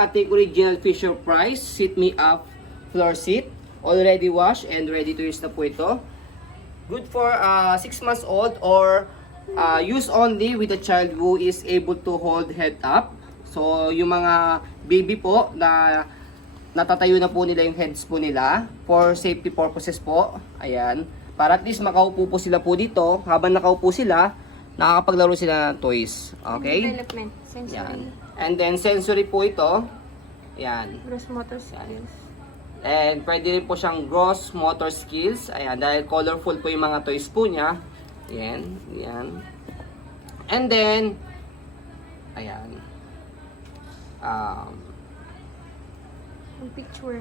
Ating original Fisher Price Sit Me Up floor seat. Already washed and ready to use na po ito. Good for 6 months old or use only with a child who is able to hold head up. So yung mga baby po na natatayo na po nila yung heads po nila for safety purposes po. Ayan. Para at least makaupo po sila po dito. Habang nakaupo sila, nakakapaglaro sila ng toys. Okay? Development, sensory. Yan. And then sensory po ito. Ayan. Gross motor skills. And pwede rin po siyang gross motor skills. Ayan. Dahil colorful po yung mga toys po niya. Ayan. Ayan. And then, ayan. Yung picture.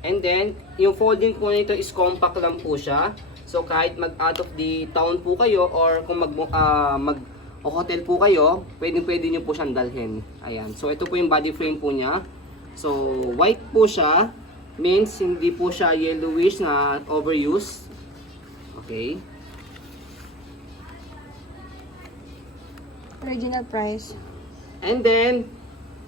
And then, yung folding po nito is compact lang po siya. So, kahit mag-out of the town po kayo or kung mag-hotel po kayo, pwede nyo po siyang dalhin. Ayan. So, ito po yung body frame po niya. So, white po siya. Means, hindi po siya yellowish na overuse. Okay. Original price. And then,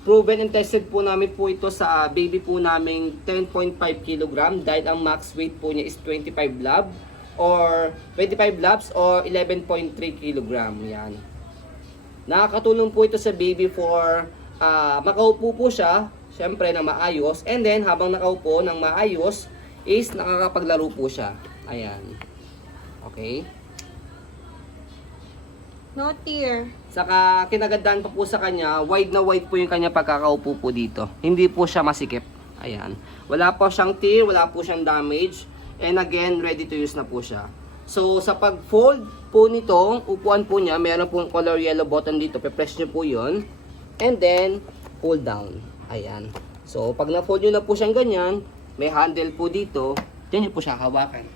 proven and tested po namin po ito sa baby po namin 10.5 kg dahil ang max weight po niya is 25 lab or 25 labs or 11.3 kg. Yan. Nakakatulong po ito sa baby for makaupo po siya, syempre na maayos, and then habang nakaupo ng maayos is nakakapaglaro po siya. Ayan. Okay. No tear. Saka kinagandaan pa po sa kanya, wide na wide po yung kanya pagkakaupo po dito. Hindi po siya masikip. Ayan. Wala po siyang tear, wala po siyang damage. And again, ready to use na po siya. So sa pag-fold po nitong upuan po niya, meron pong color yellow button dito. Pe-press nyo po yun. And then, pull down. Ayan. So pag na-fold nyo na po siyang ganyan, may handle po dito. Diyan nyo po siya hawakan.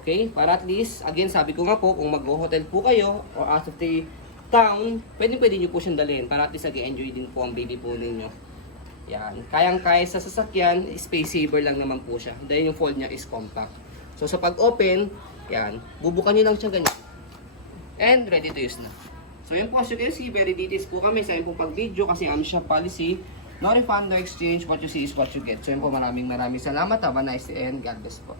Okay? Para at least, again, sabi ko nga po, kung mag-hotel po kayo or out of the town, pwede nyo po siyang dalhin para at least nag-enjoy din po ang baby po ninyo. Yan. Kayang-kaya sa sasakyan, space saver lang naman po siya. Dahil yung fold niya is compact. So sa pag-open, yan, bubukan nyo lang siya ganyan. And ready to use na. So yun po, as you can see, very details po kami sa yun po pag-video kasi ano siya policy. No refund, no exchange, what you see is what you get. So yun po, maraming salamat. Have a nice day and God bless po.